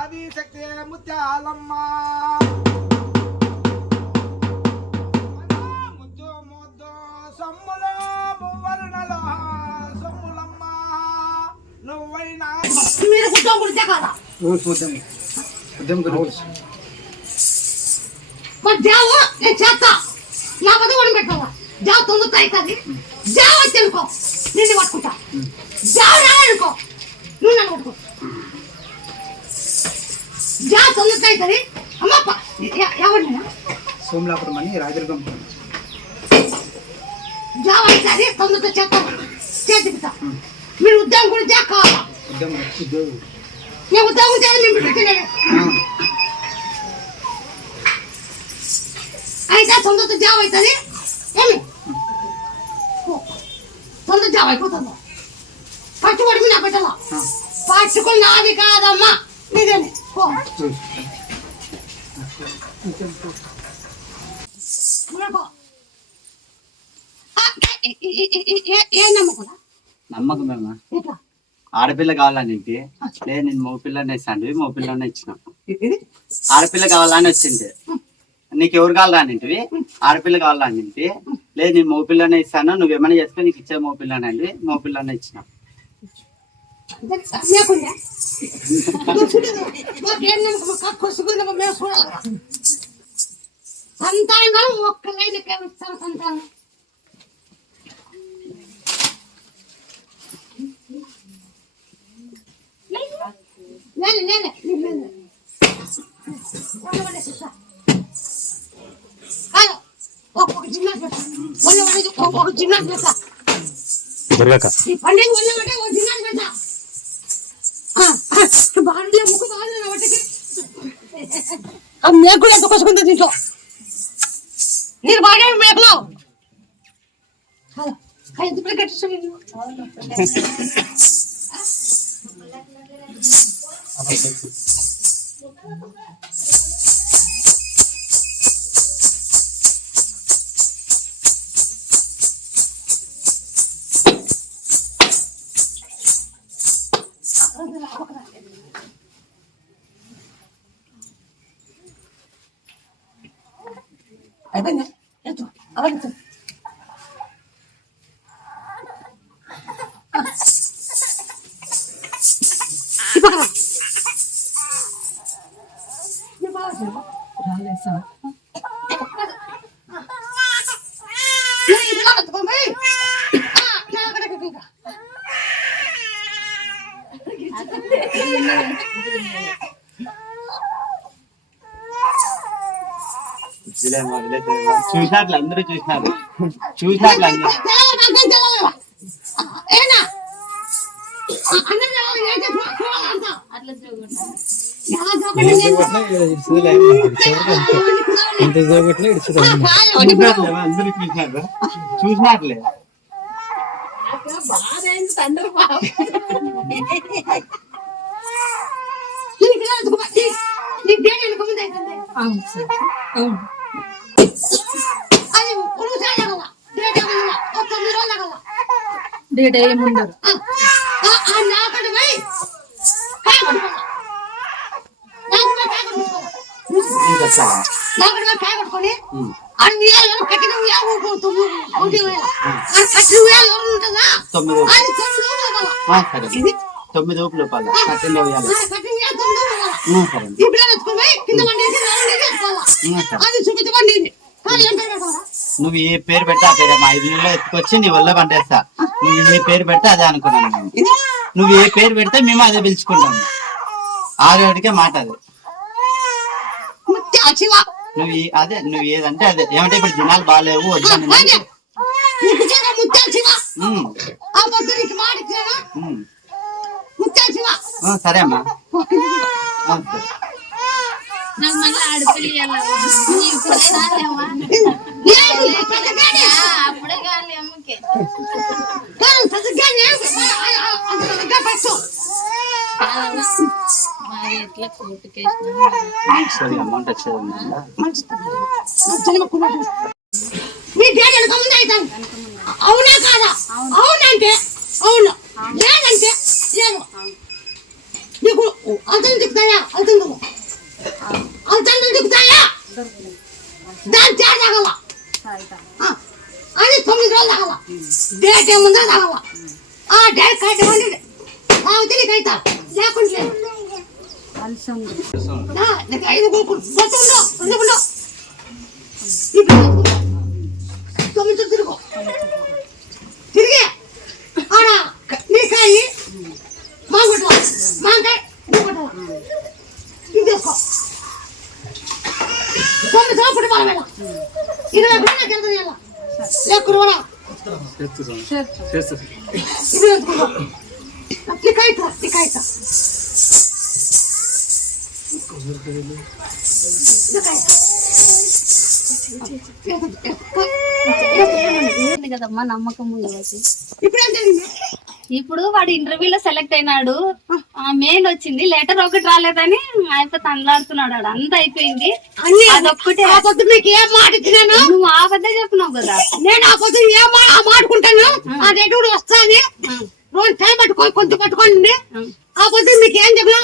ఆది శక్తి ముత్యాలమ్మ ముద్దు ముద్దు సమ్ములో మువ్వరుణలో సమ్ములమ్మ. నువ్వైనా జావు నేను చేస్తా. లేకపోతే వడి పెట్టావా జావు తొందరతో అవుతుంది జావు వచ్చి నిన్ను పట్టుకుంటా. అవుతుంది అమ్మ ప- ఎ- ఎవరినైనా సోమలాపురం అని రాజదుర్గం జావు అవుతుంది తొందరతో చేస్తాను చేతికితా మీరు ఉద్యోగం కూడా కావాలా ఉద్యమం ఉద్యోగం నేను ఉద్యోగం చేయాలి నేను పెట్టలేదు అయితే తొందరతో జాబ్ అవుతుంది ఏమి ఓ, తొందర జాబ్ అయిపోతుందా పట్టుబడి నా పెట్టాలా పట్టుకుని నాది కాదమ్మా నీదేమి ఓ, నమ్మకమేమా ఆడపిల్ల కావాలని ఇంటి లేదు నేను మగపిల్లని ఇస్తాను మగపిల్లని ఇచ్చిన. ఇది ఆడపిల్ల కావాలని వచ్చింది. నీకు ఎవరు కావాలని ఇంటివి ఆడపిల్ల కావాలని ఇంటి లేదు నేను మగపిల్లని ఇస్తాను నువ్వేమైనా చేస్తే నీకు ఇచ్చే మగపిల్లని అండి. మగపిల్లని ఇచ్చిన. లేకుండా మాకేం నమ్మకం కక్కు సుగుందమ్మ మేము చూడాలి కదా. సంతానం ఒక్క లైన్ ఇస్తారు సంతానం నేను నేనే నేను ఒక్కొక్క బాగా ముక్కు బాగా వాటికి ఆ మేకులు ఎంత కొసుకుంది దీంట్లో? నేను బాగా మేకలో. ఎంత పిల్ల కట్టిస్తుంది చూసినట్లు అందరూ చూసినారు చూసినట్లు అందరూ చూసినట్లే అవును డేట్ ఏముండదు ఒక తొమ్మిది రోజులు అగల డేట్ ఏముండరు ఆ నాకటి పోయి కాయ కొట్టుకోవాలి నాకటి కాయ కొట్టుకోవాలి ఉయ్యాలి కట్టిన ఉయ్యాలి తొమ్మిది ఒకటి వేల కట్టిన ఉయ్యాలి ఎవరు ఉంటుందా? తొమ్మిది ఊపులు. తొమ్మిది కట్టిన ఉయ్యాలి. నువ్వు ఏ పేరు పెడితే ఆ పేరు మా ఐదు నెలల్లో ఎత్తుకొచ్చి నీ వల్ల పంటేస్తా నువ్వు ఏ పేరు పెడితే అదే అనుకున్నాను నువ్వు ఏ పేరు పెడితే మేము అదే పిలుచుకుంటాము ఆరేడికే మాట అది. నువ్వు ఈ- అదే నువ్వు ఏదంటే అదే ఏమంటే ఇప్పుడు దినాలు బాగాలేవు వద్దాను అదే నీకు చేత ముత్య శివ ఉమ్, ఆ పొద్దు నీకు మాట ఇచ్చాను ఉమ్. ముత్య శివ ఆ, సరే అమ్మా ఓకే. ఆ, సరే. నాకు మళ్ళీ ఆడపిల్లి ఇప్పుడే కాలేమా ఏయ్, పెద్దగానే. అప్పుడే కాలే అమ్మకి కాదు, పెద్దగానే. ఆ, ఆ, ఆ, అంత పెద్దగా పెట్టు. మరి ఎట్లా కోర్టుకేసిన సరే అమౌంట్ వచ్చేది ఉందా? జన్మకున్నాడు. మీ డాడీ వెనక ముందు అవుతాను అవునా కాదా అవునంటే అవును లేదంటే లేదు నీకు అతను దిక్కుతాయా అతను అతను దిక్కుతాయా దాని తేడా తాగల అది తొమ్మిది రోజులు తాగల డేట్ ఏముందో తాగల ఆ డేట్ కరెక్ట్ ఇవ్వండి తాగితే నీకు అవుతా లేకుండా లేదు. నా, నీకు ఐదు కొనుక్కోడు. మొత్తం ఉండవు, రెండు ఉండవు. ఇప్పుడు తొమ్మిది తిరుగు తిరిగి ఆడ నీకాయ మాగుట్ల మాంకాయ నువ్వు ఇది తీసుకో తొమ్మిది సంవత్సరం మన వేళ ఇరవై రూపాయలు ఎంత చేయాల లెక్కలు కూడా చేస్తుంది చేస్తుంది ఇది ఎందుకు టికాయిత టికాయిత ఉంది కదమ్మా నమ్మకం ఉంది వచ్చి ఇప్పుడు ఏం జరిగింది ఇప్పుడు వాడు ఇంటర్వ్యూలో సెలెక్ట్ అయినాడు. మెయిల్ వచ్చింది లెటర్ ఒకటి రాలేదని అయిపోయి తనలాడుతున్నాడు అంత అయిపోయింది. అన్ని అదొక్కటే ఆ పొద్దు మీకు ఏం మాట నువ్వు ఆ పెద్ద చెప్పినావు కదా. నేను ఆ పొద్దు ఏం మాట్లాడుకుంటాను ఆ రేటు కూడా వస్తాది రోజు టైం పట్టుకొని కొంత పట్టుకోండి. ఆ పొద్దు మీకు ఏం చెప్పినా?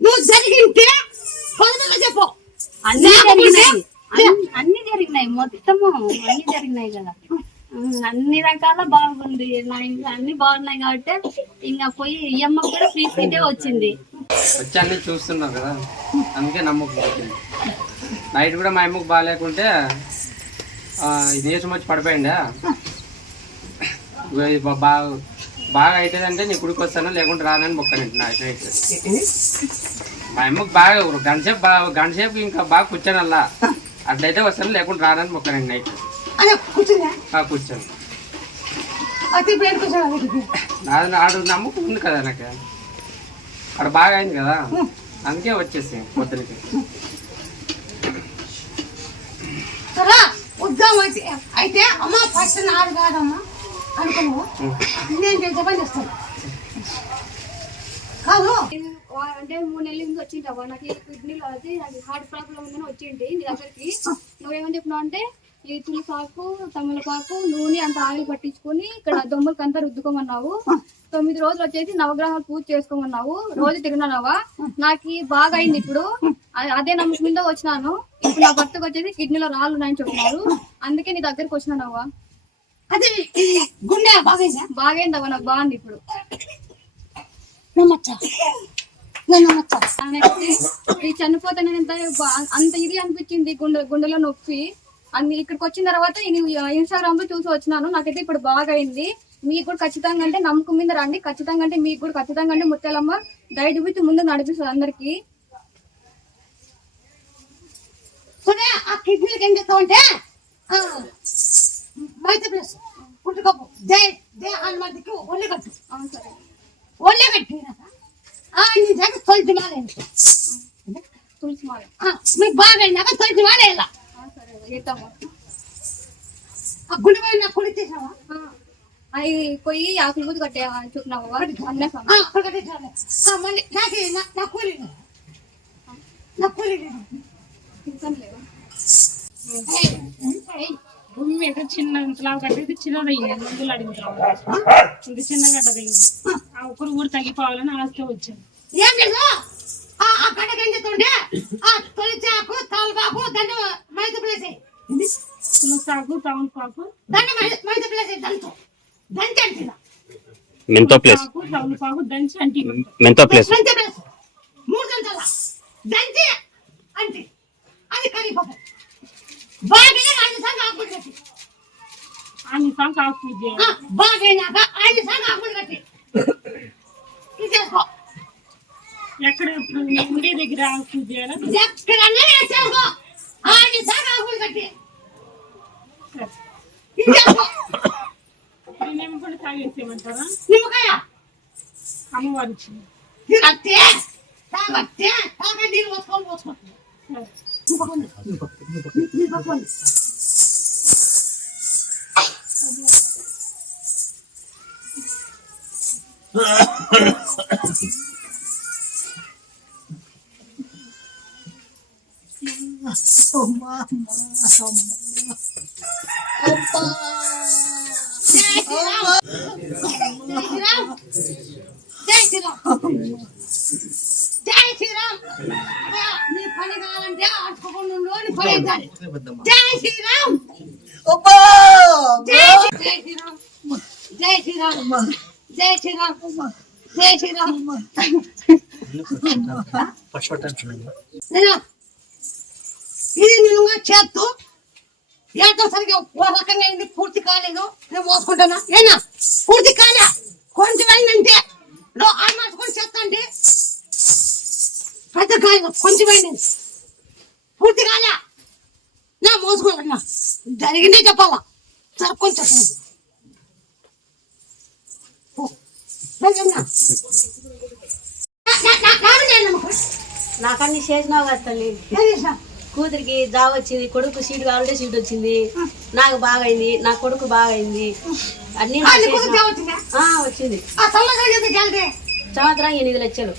నువ్వు జరిగింటే చెప్పు. అన్ని జరిగినాయి. అన్ని- అన్ని జరిగినాయి. మొత్తము అన్ని జరిగినాయి కదా. ఉమ్, అన్ని రకాల బాగుంది. నా ఇంకా అన్ని బాగున్నాయి కాబట్టి ఇంకా పోయి ఈఎమ్మ కూడా ఫ్రీ సీటే వచ్చింది. వచ్చి అన్ని చూస్తున్నావు కదా. అందుకే నమ్మకం నైట్ కూడా మా అమ్మకు బాగాలేకుంటే ఆ, ఇది నీరసం వచ్చి పడిపోయిందా? ఇగో ఇది బా- బాగా బాగా అవుతుందంటే నీ కుడికి వస్తాను లేకుంటే రానని మొక్కనండి నైట్ నైట్ మా అమ్మకు బాగా ఒక గంట సేపు బాగా గంట సేపు ఇంకా బాగా కూర్చొని అలా అట్లయితే వస్తాను లేకుంటే రానని మొక్కనండి నైట్. కూర్చొని. నాది ఆడు నమ్మకం ఉంది కదా నాకు. అక్కడ బాగా అయింది కదా. అందుకే వచ్చేసి పొద్దునకి సరే ఉద్యోగం అయితే. అమ్మ ఫస్ట్ నాడు కాదమ్మా. అనుకున్నావు? నేను చేసే పని చేస్తాను. కాదు. అంటే మూడు నెలల నుంచి వచ్చింటావా నాకు ఈ కిడ్నీలో అది నాకు హార్ట్ ప్రాబ్లం ఉందని వచ్చింది నీ దగ్గరికి. నువ్వేమని చెప్పినావు అంటే ఈ తులసాకు తమలపాకు నూనె అంత ఆయిల్ పట్టించుకొని ఇక్కడ దొమ్మలకి అంతా రుద్దుకోమన్నావు. తొమ్మిది రోజులు వచ్చేసి నవగ్రహాలు పూజ చేసుకోమన్నావు. రోజు తిరిగినావా? నాకు బాగా అయింది ఇప్పుడు. అదే నమ్మకం మీద వచ్చినాను. ఇప్పుడు నా భర్తకు వచ్చేసి కిడ్నీలో రాళ్ళు ఉన్నాయని చెప్తున్నారు అందుకే నీ దగ్గరికి వచ్చినానవ్వా. అది గుండె బాగైందా? బాగైందవ్వా నాకు బాగుంది ఇప్పుడు. నమ్మచ్చా? నేను నెక్స్ట్ ఈ చనిపోతానే అంత ఇది అనిపించింది గుండె గుండెలో నొప్పి. అన్ని ఇక్కడికి వచ్చిన తర్వాత ఇన్స్టాగ్రామ్లో చూసి వచ్చినాను. నాకైతే ఇప్పుడు బాగా అయింది మీకు కూడా ఖచ్చితంగా అంటే నమ్మకం మీద రండి. ఖచ్చితంగా అంటే మీకు కూడా ఖచ్చితంగా అంటే ముత్యాలమ్మ డైట్ విత్ ముందు నడిపిస్తుంది అందరికి. సరే ఆ కిడ్నీలకి ఏం దే దే హనుమంతికి అవును సరే. ఒళ్ళి తొలిచి మాలేదు తులసి మాల మీకు బాగా అయినాక తొలిచి మాలేలా ఆ, గుడి నాకు అవి పోయి ఆకులు అక్కడ కట్టేసాను మళ్ళీ నాకు నా- కూలి. నా కూలి. భూమి చిన్న ఇంతలాగా కట్టేది? చిన్నది అయ్యింది మందులు అడిగిన ఇది చిన్న ఆ. ఒకరు కూడా తగ్గిపోవాలని ఆస్తి వచ్చాను. ఏం లేదు? ఆ ఆ గడ్డకి ఏం చేస్తుంటే ఆ తొలిచి ఆకు తలపాకు దాన్ని మైత ప్లేసి. తులసాకు తమలపాకు దాన్ని మై- మైత ప్లేసి దంచు. దంచి అంటున్నా. మెంతో ప్లేస్. పాకు తమలపాకు దంచి అంటి మెంతో ప్లేస్. మెంతి ప్లేస్. మూడు దంచాల? దంచి అంటే. అది కరిగిపోతుంది బాగా ఐదు సంగ ఆకులు కట్టి. అన్ని సాంగ్ ఆకు పూజ చేయాలి. ఆ, బాగైనాక ఐదు సంగ ఆకులు కట్టి. ఇది చేసుకో నేనేమో కూడా తాగేసేయమంటారా నిమ్మకాయ అమ్మవారి ఇచ్చింది తినట్టే తాగట్టే సరే. జై శ్రీరామ్ జై శ్రీరామ్ జై నీ పని కావాలంటే ఆడుకోకుండా పని. జై శ్రీరామ్ జై శ్రీరామ్ జై శ్రీరామ్ జై శ్రీరామ్ జై శ్రీరామ్ నిలుగా చేత్తూ ఏంటో సరిగా ఓ రకంగా అయింది. పూర్తి కాలేదు. నేను మోసుకుంటానా? ఏనా? పూర్తి కాలే. కొంచెం అయిందంటే. నువ్వు ఆ మార్చుకొని చేస్తా అంటే. పెద్ద కాలేదు కొంచెం అయింది. పూర్తి కాలే. నా మోసుకుంటున్నా. జరిగిందే చెప్పాలా? సరే కొంచెం? నాకన్నీ చేసినావు కదా తల్లి? కూతురికి జాబ్ వచ్చింది కొడుకు సీట్ కావాలంటే సీట్ వచ్చింది. నాకు బాగైంది నా కొడుకు బాగైంది. అన్ని ఆ, నీ కూతురు జాబ్ వచ్చిందా? సంవత్సరం ఎనిమిది లక్షలు.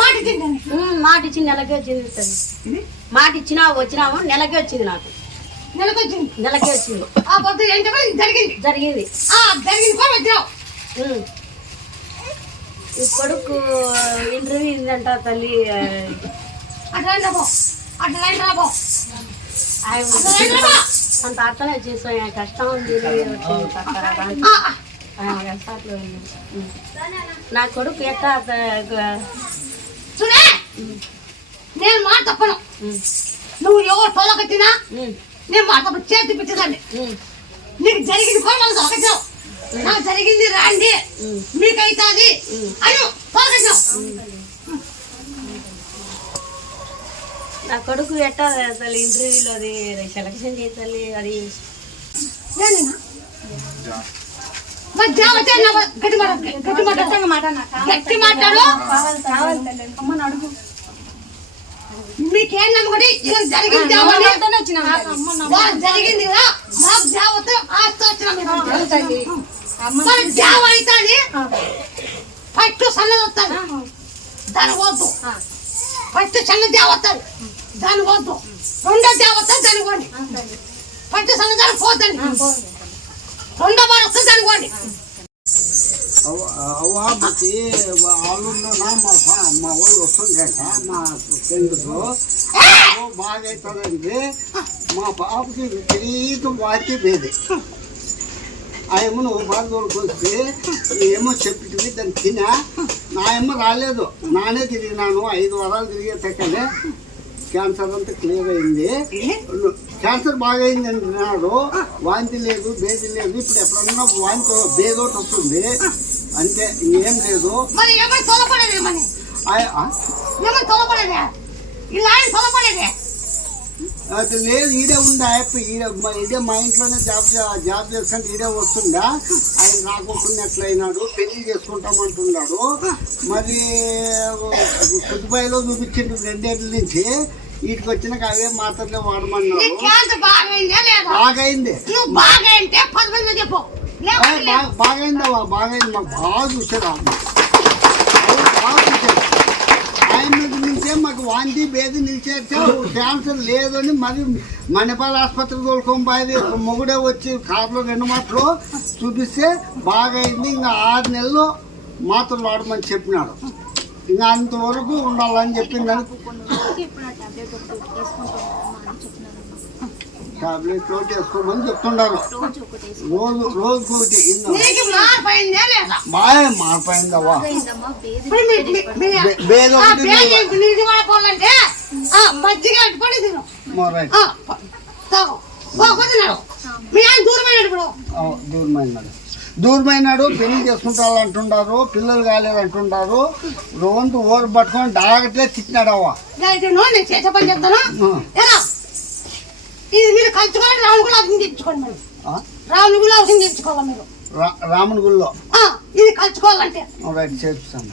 మాట ఇచ్చిందని ఉమ్, మాట ఇచ్చి నెలకే వచ్చింది మాట ఇచ్చినా వచ్చినాము నెలకే వచ్చింది నాకు. నెలకు వచ్చింది? నెలకే వచ్చింది. జరిగింది. జరిగింది ఆ జరిగింది కూడా వచ్చినావు ఉమ్. ఈ కొడుకు ఇంటర్వ్యూ ఇందంట తల్లి అంత అర్థమే చేసాం కష్టం ఉంది. నా కొడుకు చూడే? నేను మాట తప్పను. నువ్వు ఎవరు తోలకొచ్చినా ఉమ్. నేను మాట తప్ప చేతి పెట్టేదాన్ని ఉమ్. నీకు జరిగింది కూడా మనం నాకు జరిగింది రాండి. మీకైతాది అను తోలకొచ్చావు నా కొడుకు ఎట్టా తల్లి ఇంటర్వ్యూలో అది సెలక్షన్ చేయాలి అది మీకేం నమ్మకటి ఇలా జరిగింది జరిగింది కదా మాకు జావతో ఆస్తి వచ్చిన మీరు మరి జావ అవుతుంది ఫస్ట్ సన్నది వస్తుంది. దాని వద్దు. ఫస్ట్ సన్న జావ వస్తుంది. దాని వద్దు. రెండో జావ వస్తుంది దాని పోండి ఫస్ట్ సన్న దాని పోతుంది రెండో బార్ వస్తుంది దాని వాళ్ళున్నా మా మా వాళ్ళు వస్తుందంట మా ఫ్రెండ్స్. బాగా అవుతుందంటే మా బాబుకి విపరీతం వాటి ఆయమ్మ నువ్వు బాగా తోలుకొస్తే ఏమో చెప్పిటివి దాన్ని తినా నా అమ్మ రాలేదు. నానే తిరిగినాను. ఐదు వారాలు తిరిగే తక్కనే క్యాన్సర్ అంతా క్లియర్ అయింది. క్యాన్సర్ బాగా అయింది అంటున్నాడు. వాంతి లేదు బేది లేదు. ఇప్పుడు ఎప్పుడన్నా వాంతి బేది ఒకటి వస్తుంది. అంతే ఇంకేం లేదు. తొలపడేది? లేదు ఈడే ఉంది ఆయప్ప ఈడే ఈడే మా ఇంట్లోనే జాబ్ జాబ్ చేసుకుంటే ఈడే వస్తుందా ఆయన రాకుండా ఎట్లయినాడు పెళ్ళి చేసుకుంటామంటున్నాడు. మరి కుతుబాయిలో చూపించిండు రెండేళ్ళ నుంచి. వీటికి వచ్చినాక అవే మాత్రలే నీ వాడమన్నాడు బాగైందా బాగైంది. బాగైందవ్వా బాగైంది మాకు బాగా చూసారు బాగా చూసారు ఆయన మీద మాకు వాంతి భేది నిలిచేర్చావు క్యాన్సర్ లేదని మరి మణిపాల్ ఆసుపత్రికి తోలుకోబోయేది మొగుడే వచ్చి కారులో రెండు మాటలు చూపిస్తే బాగైంది. ఇంకా ఆరు నెలలు మాత్రలు వాడమని చెప్పినాడు. ఇంకా అంతవరకు ఉండాలని చెప్పిందని. టాబ్లెట్ రోజు వేసుకోమని చెప్తున్నారు రోజు రోజు ఒకటి బాగా మారిపోయిందవ్వా నీటి దూరమైనాడు దూరమైనాడు. పెళ్ళి చేసుకుంటారు అంటుంటారు పిల్లలు కాలేదు అంటుంటారు రోజు ఊరు పట్టుకొని డాగట్లే తిట్టినాడు అవ్వ అయితే నువ్వు నేను చేసే పని చెప్తాను ఆ. ఎలా ఇది మీరు కలుచుకోవాలి రాముని కూడా అవసరం తెచ్చుకోండి మీరు? రాముని కూడా అవసరం తెచ్చుకోవాలి మీరు. రాముని గుళ్ళో? ఇది కలుచుకోవాలంటే రైట్ చేస్తాను